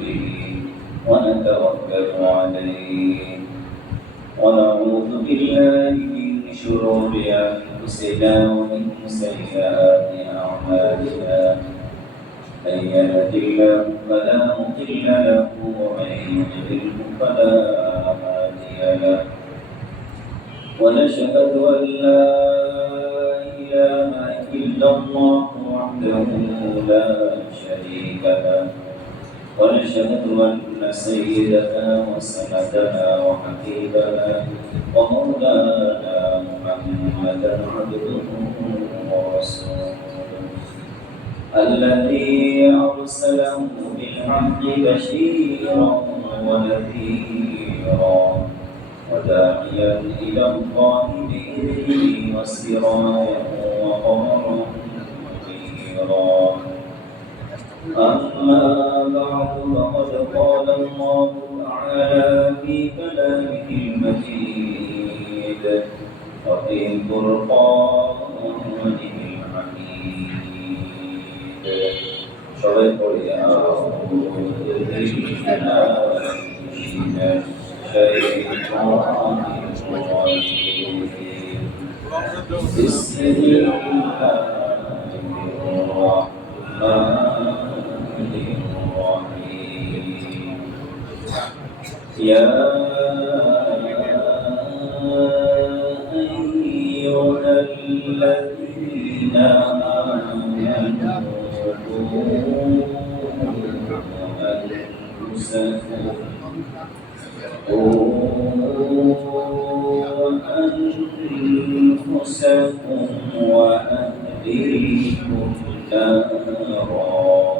به ونتوكل عليه ونعوذ بالله من شرور أنفسنا ومن سيئات أعمالنا من يهد الله فلا مضل له ومن يضلل فلا هادي له ونشهد أن لا إله إلا الله وحده لا شريك له ونشهد أن سيدنا وسندنا وحبيبنا ومولانا محمدا عبده ورسوله الذي أرسله بالحق بشيرا ونذيرا وداعيا إلى الله بإذنه وسراجا وقمرا منيرا أما بعد فقد قال الله تعالى في كلامه المجيد وفي فرقانه الحميد شريط أعوذ بالله من الشيطان الرجيم بسم الله الرحمن الرحيم يا أيها الذين آمنوا أنفسكم وأهليكم نارا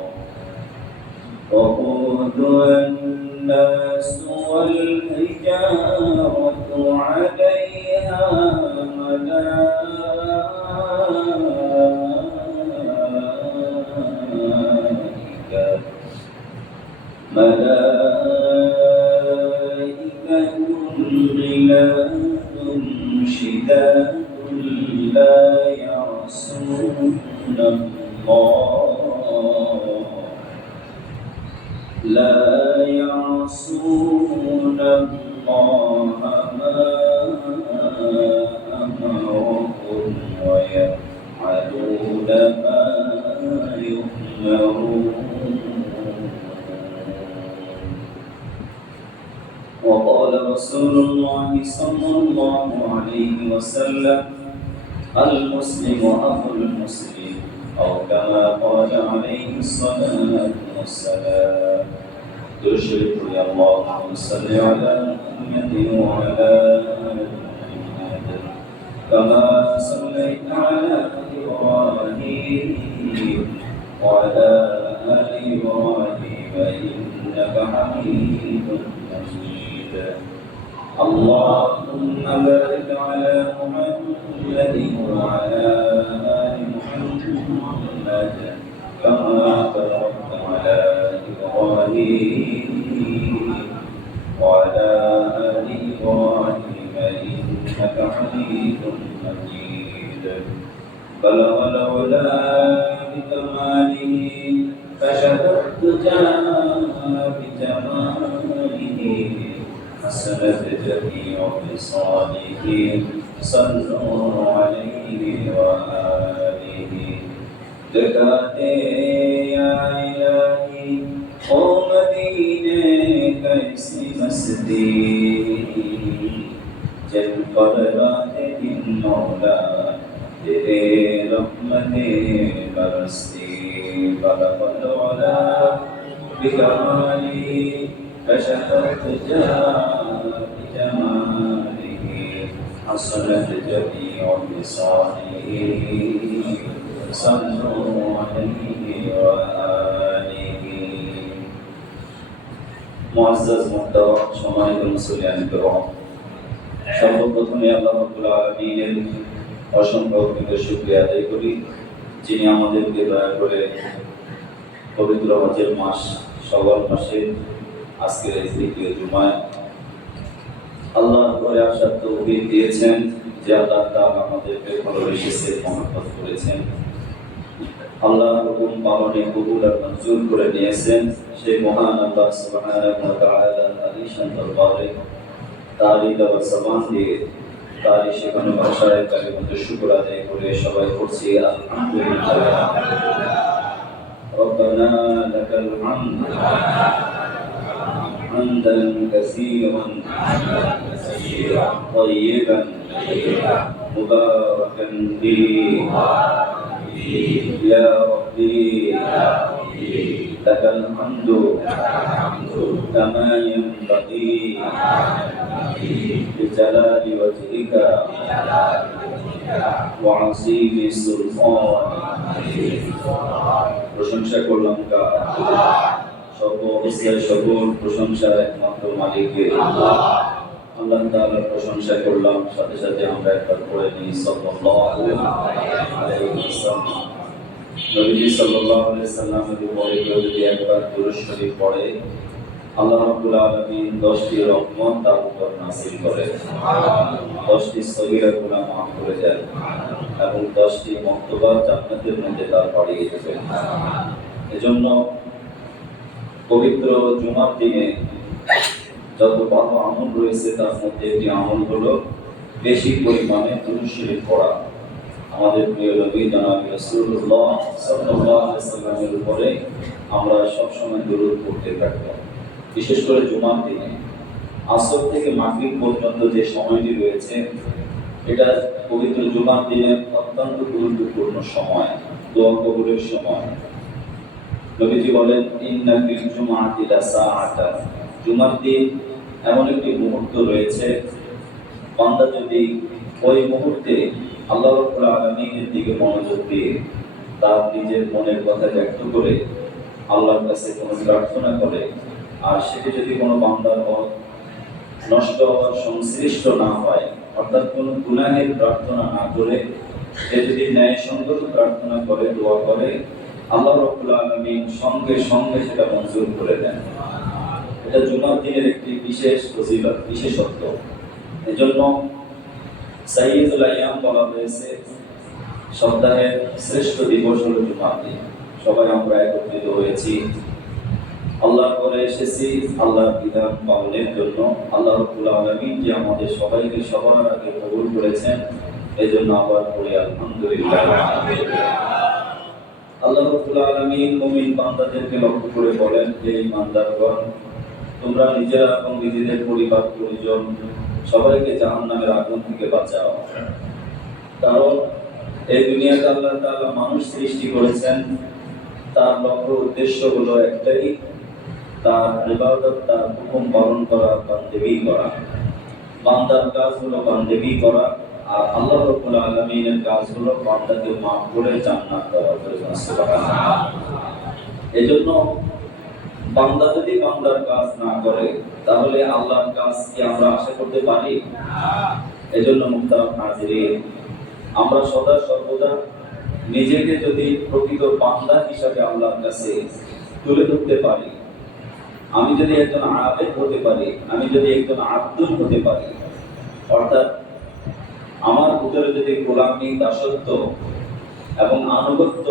وقودها الناس والحجارة عليها ملائكة غلاظ شداد لا يعصون الله ما أمرهم ويفعلون ما يؤمرون وقال رسول الله صلى الله عليه وسلم المسلم أخو المسلم أو كما قال عليه الصلاة والسلام تشرك يا الله صل على محمد وعلى آل محمد كما صليت على إبراهيم وعلى آل إبراهيم إنك حميد مجيد اللهم بارك على محمد وعلى آل محمد كما باركت على إبراهيم وعلى آل إبراهيم إنك حميد مجيد بلغ العلا بكماله فشهدت بجماله حسنت جميع خصاله صلوا عليه وآله دكاتے یا الہی او مدینے کیسی مستی جن پر رات دن مولا تیرے رحمتیں برستی بلغ العلا بکمالی فشهدت بجماله حصلت جميع خصاله صلوا عليه وآله মুআজ্জাজ মুহতারাম সম্মানিত মুসলিয়ান কিরাম সর্বপ্রথমে আল্লাহ রাব্বুল আলামিনের অসংখ্য শুকরিয়া আদায় করি যিনি আমাদেরকে দয়া করে পবিত্র হজের মাস শাওয়াল মাসে আজকের এই তৃতীয় জুমায় আল্লাহর ঘরে আসার তৌফিক দিয়েছেন যে আল্লাহ তাআলা আমাদেরকে ভালোবেসেছেন মহব্বত করেছেন আল্লাহর হুকুম পালনে কবুল আর মঞ্জুর করে নিয়েছেন সেই মহান আল্লাহ সুবহানাহু ওয়া তাআলার আলিশান দরবারে তারই দেওয়া সালাম দিয়ে তারই শেখানো ভাষায় কালিমাতুশ শুকর আদায় করে সবাই পড়ছি আলহামদুলিল্লাহ। ربنا لك الحمد حمدا كثيرا طيبا مباركا فيه يا ربي لك الحمد كما ينبغي لجلال وجهك وعظيم سلطانك। প্রশংসা করলাম সর্ব অবস্থায় সকল প্রশংসা একমাত্র মালিকের আল্লাহ তাআলার প্রশংসা করলাম। সাথে সাথে আমরা একবার পড়ে নিই সাল্লাল্লাহু আলাইহি ওয়াসাল্লাম। নবীজি সাল্লাল্লাহু আলাইহি ওয়াসাল্লামের উপরে কেউ যদি একবার দুরূদ শরীফ পড়ে আল্লাহ রাব্বুল আলামিন 10টি রহমত তার উপর নাযিল করেন, 10টি সগীরা গুনাহ মাফ করে দেন এবং 10টি মর্তবা জান্নাতের মধ্যে তার বাড়িয়ে দেবেন। এজন্য পবিত্র জুমার দিনে যত ভালো আমল রয়েছে তার মধ্যে একটি আমল হলো বেশি পরিমাণে দুরূদ শরীফ পড়া। আমাদের প্রিয় নবী জনাব রাসূলুল্লাহ সাল্লাল্লাহু আলাইহি ওয়াসাল্লামের উপরে আমরা সবসময় দুরূদ পড়তে থাকব। বিশেষ করে জুমার দিনে আসর থেকে মাগরিব পর্যন্ত যে সময়টি রয়েছে এটা পবিত্র জুমার দিনে অত্যন্ত গুরুত্বপূর্ণ সময়, দোয়া কবুলের সময়। নবীজি বলেন ইন্না ফিল জুমআতি লাসাআতা, জুমার দিন এমন একটি মুহূর্ত রয়েছে বান্দা যদি ওই মুহূর্তে আল্লাহ রাব্বুল আলামিনের দিকে মনোযোগ দিয়ে তার নিজের মনের কথা ব্যক্ত করে আল্লাহর কাছে কোনো প্রার্থনা করে আর সেটি যদি কোনো বান্দার নষ্ট হওয়ার সংশ্লিষ্ট না হয়, অর্থাৎ কোনো গুনাহের প্রার্থনা না করে সে যদি ন্যায়সঙ্গত প্রার্থনা করে দোয়া করে আল্লাহ রাব্বুল আলামিন সঙ্গে সঙ্গে সেটা মঞ্জুর করে দেন। এটা জুমার দিনের একটি বিশেষ ফজিলত, বিশেষত্ব। এজন্য সাইয়্যিদুল আইয়াম বলা হয়েছে সপ্তাহের শ্রেষ্ঠ দিবস হলো জুমার দিন। সবাই আমরা একত্রিত হয়েছি, আল্লাহর ঘরে এসেছি আল্লাহর বিধান পালনের জন্য। আল্লাহ রাব্বুল আলামিন যে আমাদের সবাইকে সবার আগে কবুল করেছেন এজন্য আবার পড়ি আলহামদুলিল্লাহ। আল্লাহ রাব্বুল আলামিন মুমিন বান্দাদেরকে লক্ষ্য করে বলেন যে ইমানদারগণ তোমরা নিজেরা এবং নিজেদের পরিবার পরিজন সবাইকে জাহান্নামের আগুন থেকে বাঁচাও। কারণ এই দুনিয়াতে আল্লাহ তাআলা মানুষ সৃষ্টি করেছেন, তার লক্ষ্য উদ্দেশ্য হলো একটাই, তার ইবাদত, তার হুকুম পালন করা, বান্দেগি করা। বান্দার কাজ হলো বান্দেগি করা আর আল্লাহ রাব্বুল আলামিনের কাজ হলো বান্দাকে মাফ করে জান্নাত দেওয়া। সুবহানাল্লাহ। এজন্য বান্দা যদি বান্দার কাজ না করে তাহলে আল্লাহর কাজ কি আমরা আশা করতে পারি? এজন্য মুহতারাম হাজিরিন, আমরা সদা সর্বদা নিজেকে যদি প্রকৃত বান্দা হিসাবে আল্লাহর কাছে তুলে ধরতে পারি, আমি যদি একজন আবেদ হতে পারি, আমি যদি একজন আব্দুল হতে পারি, অর্থাৎ আমার ভিতরে যদি গোলামি, দাসত্ব এবং আনুগত্য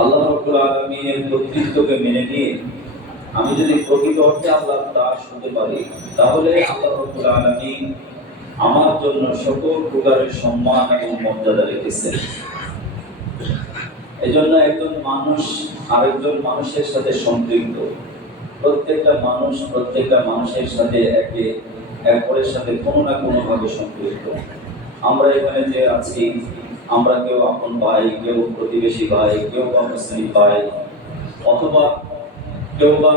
আল্লাহ রাব্বুল আলামিনের কর্তৃত্বকে মেনে নিয়ে আমি যদি প্রকৃত অর্থে আল্লাহর দাস হতে পারি তাহলে আল্লাহ রাব্বুল আলামিন আমার জন্য সকল প্রকারের সম্মান এবং মর্যাদা রেখেছেন। এজন্য একজন মানুষ আরেকজন মানুষের সাথে সম্পৃক্ত, প্রত্যেকটা মানুষের সাথে একে অপরের সাথে কোনো না কোনো ভাবে সম্পৃক্ত। আমরা এখানে যে আছি আমরা কেউ আপন ভাই, কেউ প্রতিবেশী ভাই, কেউ বা মুসলিম ভাই, অথবা কেউ বা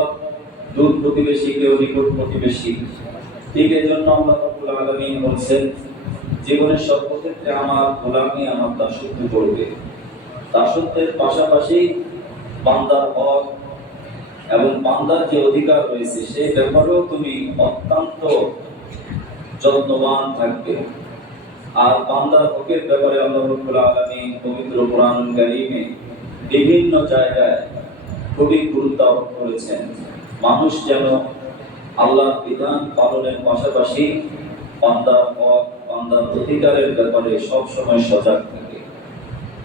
দূর প্রতিবেশী, কেউ নিকট প্রতিবেশী। ঠিক এই জন্য আল্লাহ রাব্বুল আলামিন বলছেন জীবনের সর্বক্ষেত্রে আমার গোলামি, আমার দাসত্ব করবে। দাসত্বের পাশাপাশি বান্দার হক এবং বান্দার যে অধিকার রয়েছে সেই ব্যাপারেও তুমি অত্যন্ত যত্নবান থাকবে। আর বান্দার হকের ব্যাপারে আল্লাহ রাব্বুল আলামিন পবিত্র কোরআনুল কারীমে বিভিন্ন জায়গায় খুবই গুরুত্ব আরোপ করেছেন। মানুষ যেন আল্লাহর বিধান পালনের পাশাপাশি বান্দার হক, বান্দার অধিকারের ব্যাপারে সব সময় সজাগ থাকে।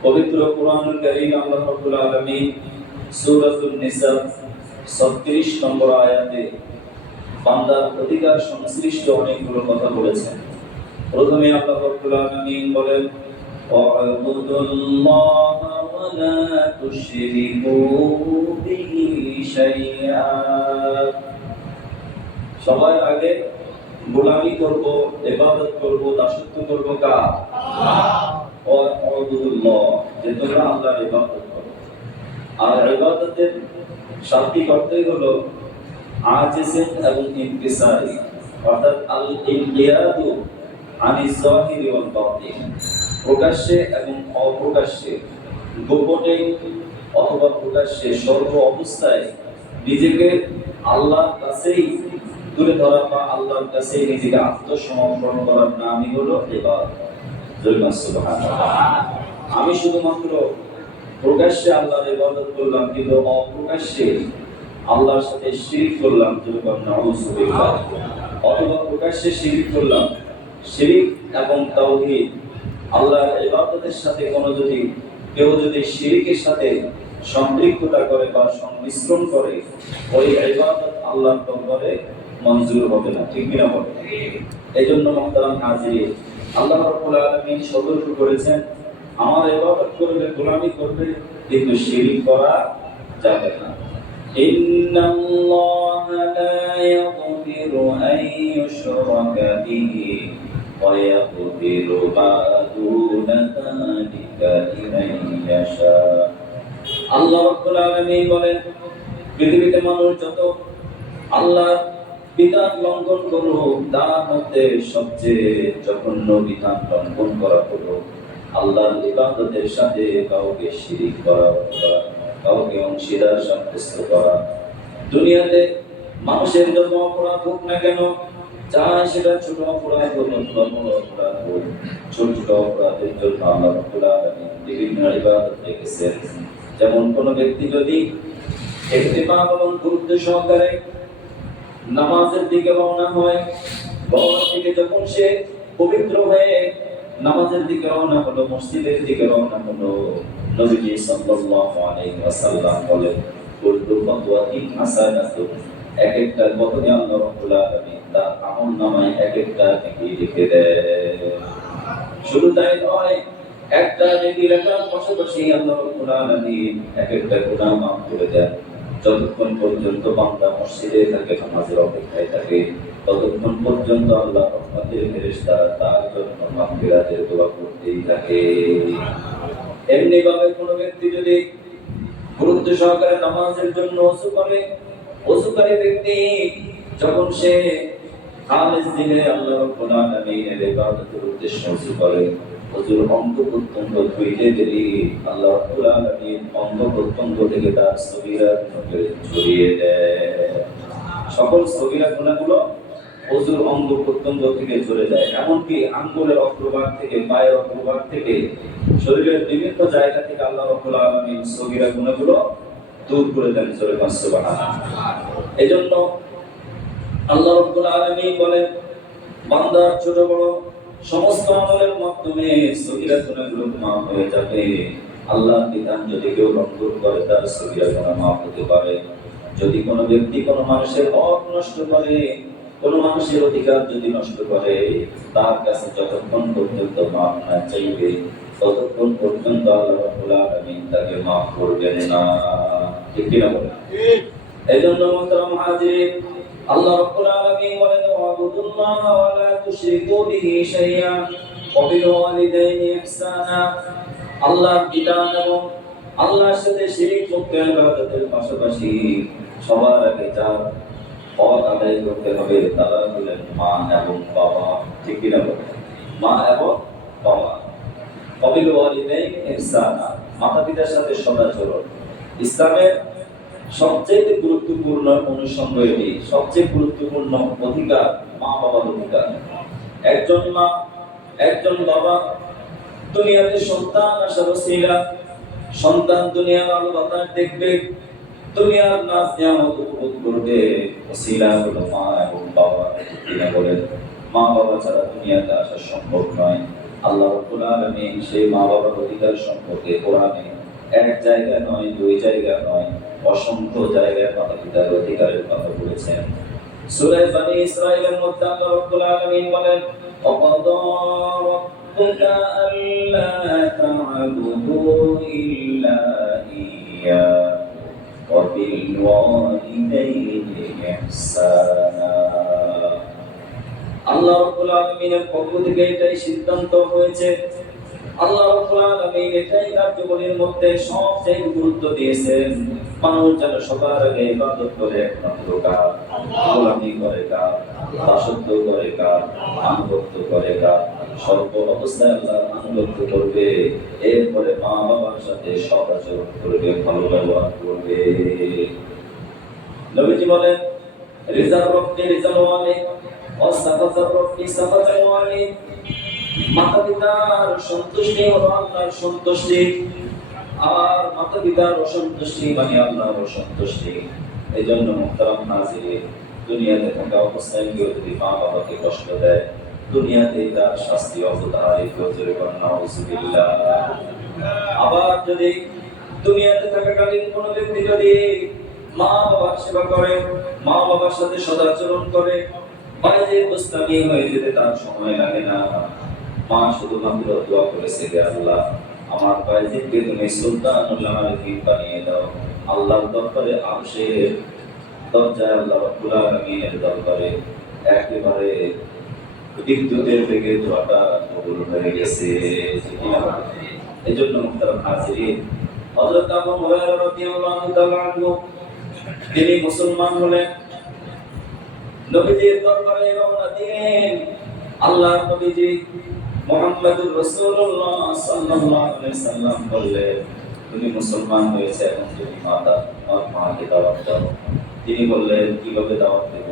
পবিত্র কোরআনুল কারীম আল্লাহ রাব্বুল আলামিন সূরাতুন নিসা 36 নম্বর আয়াতে বান্দার অধিকার সংশ্লিষ্ট অনেকগুলো কথা বলেছেন। প্রথমে আল্লাহ রাব্বুল আলামিন বলেন ওয়া'বুদুল্লাহা ওয়া লা তুশরিকু বিহি শাইআ। সবার আগে গোলামি করব, ইবাদত করব, দাসত্ব করব কার? ওয়া'বুদুল্লাহ, যে তোমরা আল্লাহর ইবাদত করো। আর ইবাদতের শান্তি করতেই হলো আজিজিন এবং ইনকিসারি, অর্থাৎ আল ইনকিয়াদু আনিজ যাহিরি ওয়াল বাতিন, প্রকাশ্যে এবং অপ্রকাশ্যে, গোপনে অথবা প্রকাশ্যে, সর্ব অবস্থায় নিজেকে আল্লাহর কাছেই তুলে ধরা বা আল্লাহর কাছেই নিজেকে আত্মসমর্পণ করার নামই হলো ইবাদত। সুবহানাল্লাহ। আমি শুধুমাত্র প্রকাশ্যে আল্লাহর ইবাদত করলাম কিন্তু অপ্রকাশ্যে আল্লাহর সাথে শিরক করলাম, নাউযুবিল্লাহ। অথবা প্রকাশ্যে শিরক করলাম, শিরক এবং তাওহীদ, আল্লাহর ইবাদতের সাথে কেউ যদি শিরকের সাথে সম্পৃক্ততা করে বা সংমিশ্রণ করে, ওই ইবাদত আল্লাহর দরবারে মঞ্জুর হবে না। ঠিক কিনা বলেন? এইজন্য মুহতারাম হাজিরিন, আল্লাহ রাব্বুল আলামিন সতর্ক করেছেন, আমার ইবাদত করবে, গোলামি করবে, কিন্তু শিরক করা যাবে না। ইন্নাল্লাহা লা ইয়াগফিরু আন ইউশরাকা বিহি ওয়া ইয়াগফিরু মা দুনা যালিকা লিমান ইয়াশা। আল্লাহ রাব্বুল আলামিন বলেন, পৃথিবীতে মানুষ যত আল্লাহর বিধান লঙ্ঘন করলো, তার মধ্যে সবচেয়ে জঘন্য বিধান লঙ্ঘন করা হলো আল্লাহর ইবাদতের সাথে কাউকে শিরিক করা, কাউকে অংশীদার সাব্যস্ত করা। দুনিয়াতে মানুষের যত অপরাধ হোক না কেন, চাই সেটা ছোট অপরাধ হোক অথবা বড় অপরাধ হোক, ছোট ছোট অপরাধের জন্য আল্লাহ রাব্বুল আলামিন বিভিন্ন ইবাদত রেখেছেন। যেমন কোন ব্যক্তি যদি ইহতিমাম এবং গুরুত্ব সহকারে নামাজের দিকে রওনা হয়, ঘর থেকে যখন সে পবিত্র হয়ে নামাজের দিকে রওনা হলো, মসজিদের দিকে রওনা হলো, নবীজি সাল্লাল্লাহু আলাইহি ওয়াসাল্লাম বলেন, কুল্লু খাতওয়াতিন হাসানাতুন, এক একটা কদমে আল্লাহ রাব্বুল আলামিন তার আমলনামায় এক একটা নেকি লিখে দেয়। শুধু তাই নয়, একটা নেকি লেখার পাশাপাশি আল্লাহ রাব্বুল আলামিন এক একটা গুনাহ মাফ করে দেন। যতক্ষণ পর্যন্ত বান্দা মসজিদে থাকে, নামাজের অপেক্ষায় থাকে, ততক্ষণ পর্যন্ত আল্লাহ রহমতের ফেরেশতারা তার জন্য মাগফিরাতের দোয়া করতেই থাকে। এমনি ভাবে কোনো ব্যক্তি যদি গুরুত্ব সহকারে নামাজের জন্য ওযু করে, ওযুকারী ব্যক্তি যখন সে খালিস দিলে আল্লাহ রাব্বুল আলামিনের ইবাদতের উদ্দেশ্যে ওযু করে, ওযুর অঙ্গ প্রত্যঙ্গ ধুইতে দেরি আল্লাহ রাব্বুল আলামিন অঙ্গ প্রত্যঙ্গ থেকে তার সগীরা গুনাহকে ঝরিয়ে দেয়। সকল সগীরা গুনাহগুলো ওযুর অঙ্গ প্রত্যঙ্গ থেকে ঝরে যায়। এমনকি আঙ্গুলের অগ্রভাগ থেকে, পায়ের অগ্রভাগ থেকে, শরীরের বিভিন্ন জায়গা থেকে আল্লাহ রাব্বুল আলামিন সগীরা গুনাহগুলো দূর করে দেন। সুবহানাল্লাহ। এজন্য আল্লাহ রাব্বুল আলামিন বলেন, বান্দার ছোট বড় সমস্ত আমলের মাধ্যমে সগীরা গুনাহগুলো মাফ হয়ে যাবে। আল্লাহর বিধান যদি কেউ লঙ্ঘন করে, তার সগীরা গুনাহ মাফ হতে পারে। যদি কোনো ব্যক্তি কোনো মানুষের হক নষ্ট করে, কোনো মানুষের অধিকার যদি নষ্ট করে, তার কাছে যতক্ষণ পর্যন্ত মাফ না চাইবে, ততক্ষণ পর্যন্ত আল্লাহ রাব্বুল আলামিন তাকে মাফ করবেন না। ঠিক কি না বলেন? এজন্য মুহতারাম হাজিরিন, আল্লাহ রাব্বুল আলামিন বলেন, ওয়া'বুদুল্লাহ ওয়া লা তুশরিকু বিহি শাইআ ওয়া বিল ওয়ালিদাইনি ইহসানা। আল্লাহর বিধান এবং আল্লাহর সাথে শিরক মুক্ত ইবাদতের পাশাপাশি সবার আগে যার হক আদায় করতে হবে তারা হলেন মা এবং বাবা। ঠিক কি না বলেন? মা এবং বাবা। ওয়া বিল ওয়ালিদাইনি ইহসানা, মাতা-পিতার সাথে সদাচরণ। ইসলামের সবচেয়ে গুরুত্বপূর্ণ অনুষঙ্গ এটি, সবচেয়ে গুরুত্বপূর্ণ অধিকার মা বাবার অধিকার। একজন মা, একজন বাবা দুনিয়াতে সন্তান আসার ওসিলা, সন্তান দুনিয়ার আলো বাতাস দেখবে, দুনিয়ার নাজ নিয়ামত উপভোগ করবে, ওসিলা হলো মা এবং বাবা। কিনা বলেন? মা বাবা ছাড়া দুনিয়াতে আসা সম্ভব নয়। আল্লাহ রাব্বুল আলামিন সেই মা বাবার অধিকার সম্পর্কে কোরআনে এক জায়গা নয়, দুই জায়গা নয়, অসংখ্য জায়গায় মাতা পিতার অধিকারের কথা বলেছেন। সূরা বনী ইসরাঈলের মধ্যে আল্লাহ রাব্বুল আলামিন বলেন, وَقَضَى رَبُّكَ أَلَّا تَعْبُدُوا إِلَّا إِيَّاهُ وَبِالْوَالِدَيْنِ إِحْسَانًا। আল্লাহ রাব্বুল আলামিনের পক্ষ থেকে এটাই সিদ্ধান্ত হয়েছে। আল্লাহ রাব্বুল আলামিন এটাই কার্যকরীর মধ্যে সবচেয়ে গুরুত্ব দিয়েছেন। মানুষ যেন সবার আগে ইবাদত করে একমাত্র কার, গোলামি করে কার, দাসত্ব করে কার, আনুগত্য করে কার, সর্ব অবস্থায় আল্লাহর আনুগত্য করবে, এরপরে মা বাবার সাথে সৎ আচরণ করবে, ভালো ব্যবহার করবে। নবীজি বলেন, রিজাল রব্বি রিজাল ওয়ালিদ ওয়া সাকাতার রব্বি সাকাতাল ওয়ালিদ। মাতা পিতার সন্তুষ্টি হলো আল্লাহর সন্তুষ্টি, আর মাতা পিতার অসন্তুষ্টি মানে আল্লাহর অসন্তুষ্টি। এজন্য মুহতারাম হাজিরিন, দুনিয়াতে থাকা অবস্থায় কেউ যদি মা বাবাকে কষ্ট দেয়, দুনিয়াতে তার শাস্তি অবধারিত, জোরে বলেন নাউযুবিল্লাহ। আবার যদি দুনিয়াতে থাকাকালীন কোনো ব্যক্তি যদি মা বাবার সেবা করে, মা বাবার সাথে সদাচরণ করে, বাইরে গোস্তামি হয়ে যেতে তার সময় লাগে না। মা শুধুমাত্র দোয়া করেছে যে আল্লাহ আমার বাইজিদকে তুমি সুলতানুল আলামিন বানিয়ে দাও। আল্লাহর দরবারে আরশের দরজায় আল্লাহ রাব্বুল আলামিনের দরবারে একেবারে বিদ্যুতের বেগে দোয়াটা কবুল হয়ে গেছে। এজন্য মুহতারাম হাজিরিন, হযরত আবু হুরায়রা রাদিয়াল্লাহু তাআলা আনহু তিনি মুসলমান হলেন, নবীজির দরবারে রওনা দিলেন। আল্লাহর নবীজি মুহাম্মদুর রাসূলুল্লাহ সাল্লাল্লাহু আলাইহি সাল্লাম বললেন, তুমি মুসলমান হয়েছে এবং তুমি মাকে দাওয়াত দাও। তিনি বললেন, কিভাবে দাওয়াত দেব?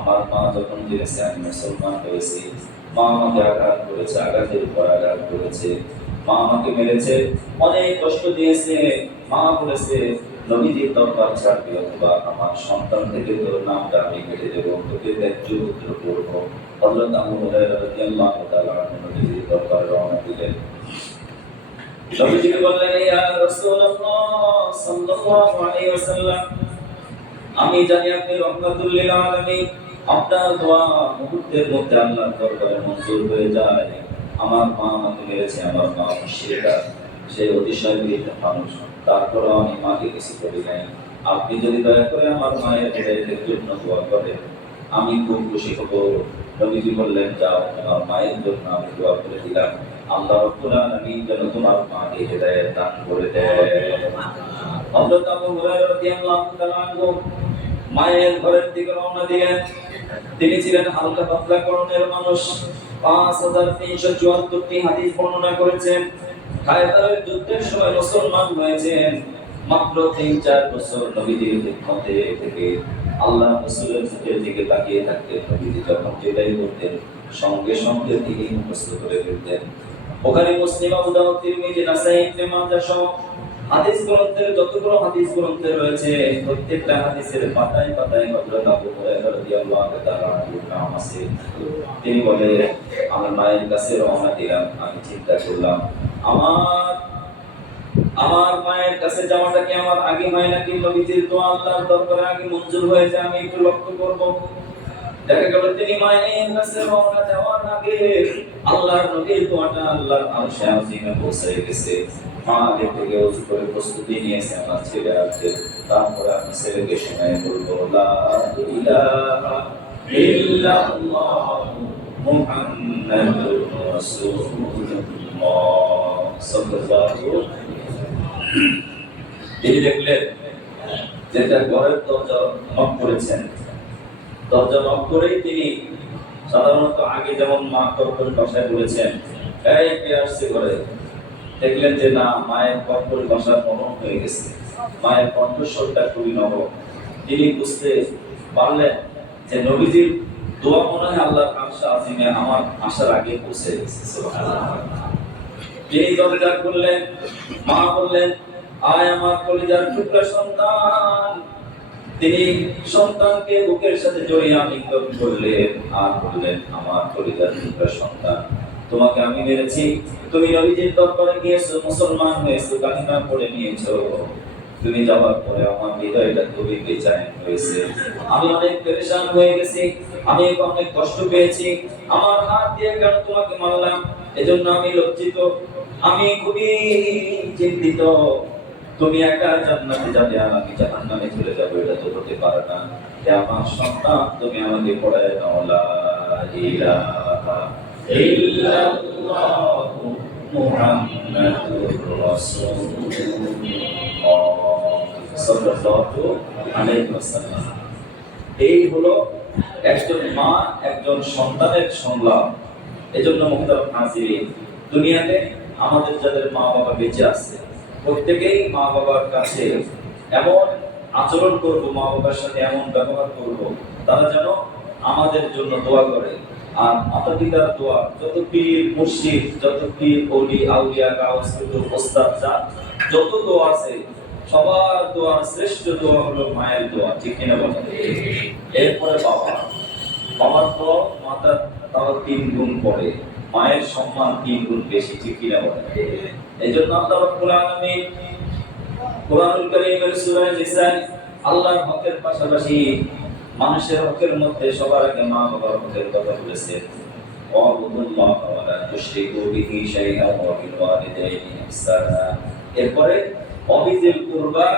আমার মা যখন জেনেছে আমি মুসলমান হয়েছি, মা আমাকে আঘাত করেছে, আঘাতের উপর আঘাত করেছে, মা আমাকে মেরেছে, অনেক কষ্ট দিয়েছে। মা বলেছে, নবীজির দরবার ছাড়বি অথবা আমার সন্তান থেকে তোর নামটা আমি কেটে দেবো, তোকে ত্যায্য পুত্র করবো। হযরত আবু হুরায়রা রাদিয়াল্লাহু তাআলা আনহু নবীজির দরবারে রওনা দিলেন। নবীজি বললেন, ইয়া রাসূলুল্লাহ সাল্লাল্লাহু আলাইহি ওয়াসাল্লাম, আমি জানি আপনি রাহমাতুল লিল আলামিন, আপনার দোয়া মুহূর্তের মধ্যে আল্লাহর দরবারে মঞ্জুর হয়ে যায়। আমার মা আমাকে মেরেছে, আমার মা মুশরিকা, সে অতিশয় মৃত মানুষ, তারপরেও আমি মাকে কিছু করি নাই। আপনি যদি দয়া করে আমার মায়ের হেদায়েতের জন্য দোয়া করেন, আমি খুব খুশি হব। নবীজি বললেন, যাও তোমার মায়ের জন্য আমি দোয়া করে দিলাম, আল্লাহ রাব্বুল আলামিন যেন তোমার মাকে হেদায়েত দান করে দেন। হযরত আবু হুরায়রা রাদিয়াল্লাহু তাআলা আনহু মায়ের ঘরের দিকে রওনা দিলেন। তিনি ছিলেন হালকা পাতলা করণের মানুষ। 5374টি হাদিস বর্ণনা করেছেন। খায়বারের যুদ্ধের সময় মুসলমান হয়েছেন। মাত্র 3-4 বছর নবীজির খিদমতে থেকে আল্লাহ রাসূলের মুখের দিকে তাকিয়ে থাকতেন। নবীজি যখন যেটাই করতেন সঙ্গে সঙ্গে তিনি মুখস্থ করে ফেলতেন। বুখারী, মুসলিম, আবু দাউদ, তিরমিজি, নাসাঈ, ইবনে মাজাহ সহ হাদিস গ্রন্থের যতগুলো হাদিস গ্রন্থে রয়েছে প্রত্যেকটা হাদিসের পাতায় পাতায় হযরত আবু হুরায়রা রাদিয়াল্লাহু তাআলা আনহুর নাম আছে। তিনি বলেন, আমার মায়ের কাছে রওনা দিলাম, আমি চিন্তা করলাম আমার মায়ের কাছে যাওয়াটা কি আমার আগে হয় নাকি নবীজির দোয়া আল্লাহর দরবারে আগে মঞ্জুর হয়ে যায়, আমি একটু লক্ষ্য করব। দেখা গেল তিনি মায়ের কাছে রওনা যাওয়ার আগে আল্লাহর নবীর দোয়াটা আল্লাহর আরশে আজিমে পৌঁছে গেছে। মা আগে থেকে ওযু করে প্রস্তুতি নিয়েছে আমার ছেলে আসবে, তারপরে আমি ছেলেকে শোনায় বলবো, লা ইলাহা ইল্লাল্লাহ মুহাম্মাদুর রাসূলুল্লাহ সাল্লাল্লাহু। তিনি দেখলেন যে তার ঘরের দরজা নক করেছেন। দরজা নক করেই তিনি সাধারণত আগে যেমন মা কর্কশ ভাষায় বলেছেন, এই কে আসছে ঘরে, দেখলেন যে না, মায়ের কর্কশ ভাষা নরম হয়ে গেছে, মায়ের কণ্ঠস্বরটা খুবই নরম। তিনি বুঝতে পারলেন যে নবীজির দোয়া মনে হয় আল্লাহর আরশে আজিমে আমার আসার আগে পৌঁছে গেছে। তিনি দরজা খুললেন, মা বললেন, আয় আমার কলিজার টুকরা সন্তান। তিনি সন্তানকে বুকের সাথে জড়িয়ে আলিঙ্গন করলেন আর বললেন, আমার কলিজার টুকরা সন্তান, তোমাকে আমি মেরেছি, তুমি নবীজির দরবারে গিয়েছো, মুসলমান হয়েছো, কালিমা পড়ে নিয়েছো, তুমি যাওয়ার পরে আমার হৃদয়টা খুবই বেচैन হয়েছে, আমি অনেক পেরেশান হয়ে গেছি, আমি অনেক কষ্ট পেয়েছি, আমার হাত দিয়ে কেন তোমাকে মারলাম, এজন্য আমি লজ্জিত, আমি খুবই চিন্তিত। তুমি একা জান্নাতে যাবে আর আমি জাহান্নামে চলে যাব, এটা তো হতে পারে না। হে আমার সন্তান, তুমি আমাকে পড়ায় দাও লা ইলাহা ইল্লাল্লাহ মুহাম্মাদুর রাসূলুল্লাহ সাল্লাল্লাহু আলাইহি ওয়াসাল্লাম। এই হলো একজন মা একজন সন্তানের সংলাপ। এজন্য মুহতারাম হাজিরিন, দুনিয়াতে আমাদের যাদের মা বাবা বেঁচে আছে প্রত্যেকেই মা বাবার কাছে এমন আচরণ করব, মা বাবার সাথে এমন ব্যবহার করব, তারা যেন আমাদের জন্য দোয়া করে। আর মাতা পিতার দোয়া, যত পীর মুর্শিদ, যত পীর ওলি আউলিয়া গাউস কুতুব ওস্তাদ যত দোয়া আছে, সবার দোয়ার শ্রেষ্ঠ দোয়া হলো মায়ের দোয়া, ঠিক কিনা বলেন? এরপরে বাবার দোয়া মাতার তাও 3 গুণ পড়ে, মায়ের সম্মান 3 গুণ বেশি, ঠিক কিনা বলেন? এইজন্য আল্লাহ রাব্বুল আলামিন কোরআনুল কারীমের সূরা নিসা আল্লাহর হকের পাশাপাশি মানুষের হকের মধ্যে সবার আগে মা বাবার হকের কথা বলেছেন। ওয়াবুদুল্লাহ ওয়া লা তুশরিকু বিহি শাইআন ওয়া বিল ওয়ালিদাইনি ইহসানা। এরপরে অবিজিল কুরবা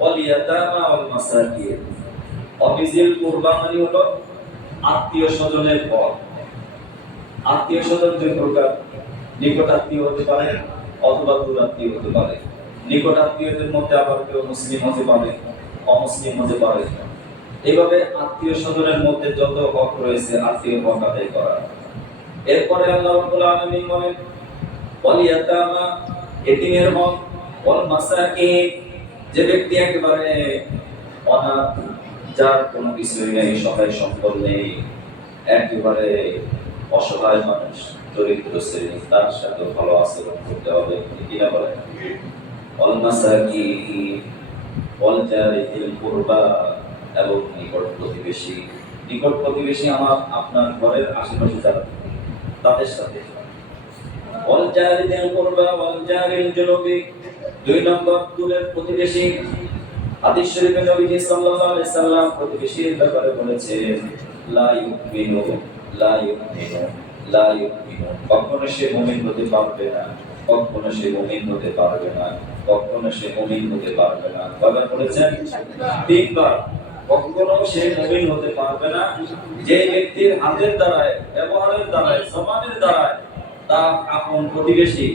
ওয়াল ইয়াতামা ওয়াল মাসাকিন। অবিজিল কুরবা মানে হলো আত্মীয় স্বজনের পর। আত্মীয় স্বজন দুই প্রকার, নিকট আত্মীয় হতে পারে অথবা দূর আত্মীয় হতে পারে। নিকট আত্মীয়দের মধ্যে আবার কেউ মুসলিম হতে পারে, অমুসলিম হতে পারে। এইভাবে আত্মীয় স্বজনের মধ্যে যত হক রয়েছে আত্মীয় হক আদায় করা। এরপরে আল্লাহ রাব্বুল আলামিন বলেন ওয়াল ইয়াতামা, এতিমের হক, ওয়াল মাসাকিন, যে ব্যক্তি একেবারে অনাথ, যার কোনো কিছুই নেই, সহায় সম্পদ নেই, একেবারে অসহায় মানুষ, দরিদ্র শ্রেণী, তার সাথে ভালো আচরণ করতে হবে, কিনা বলেন? ওয়াল মাসাকিন ওয়াল জারি যিল কুরবা, এবং নিকট প্রতিবেশী। নিকট প্রতিবেশী আমার আপনার ঘরের আশেপাশে যারা, তাদের সাথে। ওয়াল জারি যিল কুরবা ওয়াল জারিল জুনুবি, 2 নম্বর দূরের প্রতিবেশী। হাদিস শরীফে নবীজি সাল্লাল্লাহু আলাইহি সাল্লাম প্রতিবেশীর ব্যাপারে বলেছেন লা ইউমিনু লা ইউমিনু লা ইউমিনু, কখনো সে মুমিন হতে পারবে না, কখনো সে মুমিন হতে পারবে না, কখনো সে মুমিন হতে পারবে না। কয়বার বলেছেন? 3 বার। কখনো সে মুমিন হতে পারবে না যে ব্যক্তির হাতের দ্বারায়, ব্যবহারের দ্বারায়, জবানের দ্বারায় তার আপন প্রতিবেশী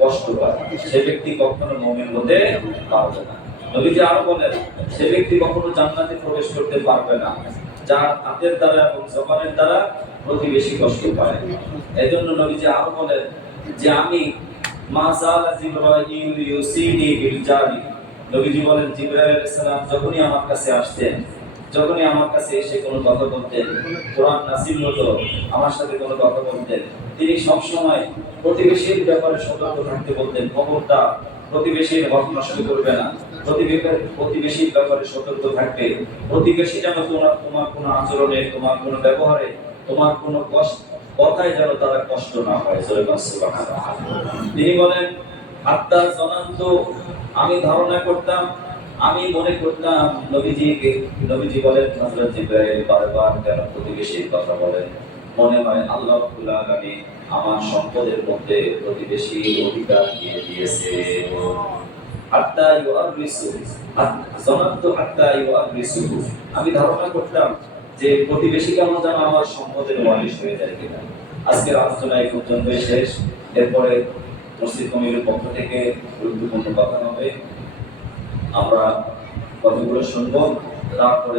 কষ্ট পায়, সে ব্যক্তি কখনো মুমিন হতে পারবে না। নবীজি আরো বলেন সে ব্যক্তি কখনো জান্নাতে প্রবেশ করতে পারবে না যার হাতের দ্বারা এবং জবানের দ্বারা প্রতিবেশী কষ্ট পায়। এজন্য নবীজি আরো বলেন যে আমি মাসালা জিবরাইল ইউসিনি বিল জারি, নবীজি বলেন জিবরাইল আলাইহিস সালাম যখনই আমার কাছে আসতেন, যখনই আমার কাছে এসে কোনো কথা বলতেন, কোরআন নাযিল হতো, আমার সাথে কোনো কথা বলতেন, তিনি সব সময় প্রতিবেশীর ব্যাপারে সতর্ক থাকতে বলতেন। খবরদার প্রতিবেশীর হক নষ্ট করবে না, প্রতিবেশীর ব্যাপারে সতর্ক থাকবে। প্রতিবেশী যেন তোমার কোনো আচরণে, তোমার কোনো ব্যবহারে, তোমার কোনো কথায় যেন তারা কষ্ট না পায়। সুবহানাল্লাহ। তিনি বলেন হাত্তা জানান্ত, আমি ধারণা করতাম, আমি মনে করতাম নবীজি বলেন হযরত জিবরাইল বারবার কেন প্রতিবেশীর কথা বলেন, মনে হয় আল্লাহ রাব্বুল আলামিন আমার সম্পদের মধ্যে প্রতিবেশী অধিকার দিয়ে দিয়েছে। হাত্তা ইউআরিসু, জানান্তু হাত্তা ইউআরিসু, আমি ধারণা করতাম যে প্রতিবেশী কেমন যেন আমার সম্পদের ওয়ারিশ হয়ে যায় কিনা। আজকের আলোচনা এই পর্যন্তই শেষ। এরপরে মসজিদ কমিটির পক্ষ থেকে গুরুত্বপূর্ণ কথা হবে, আমরা কথাগুলো শুনবো, তারপরে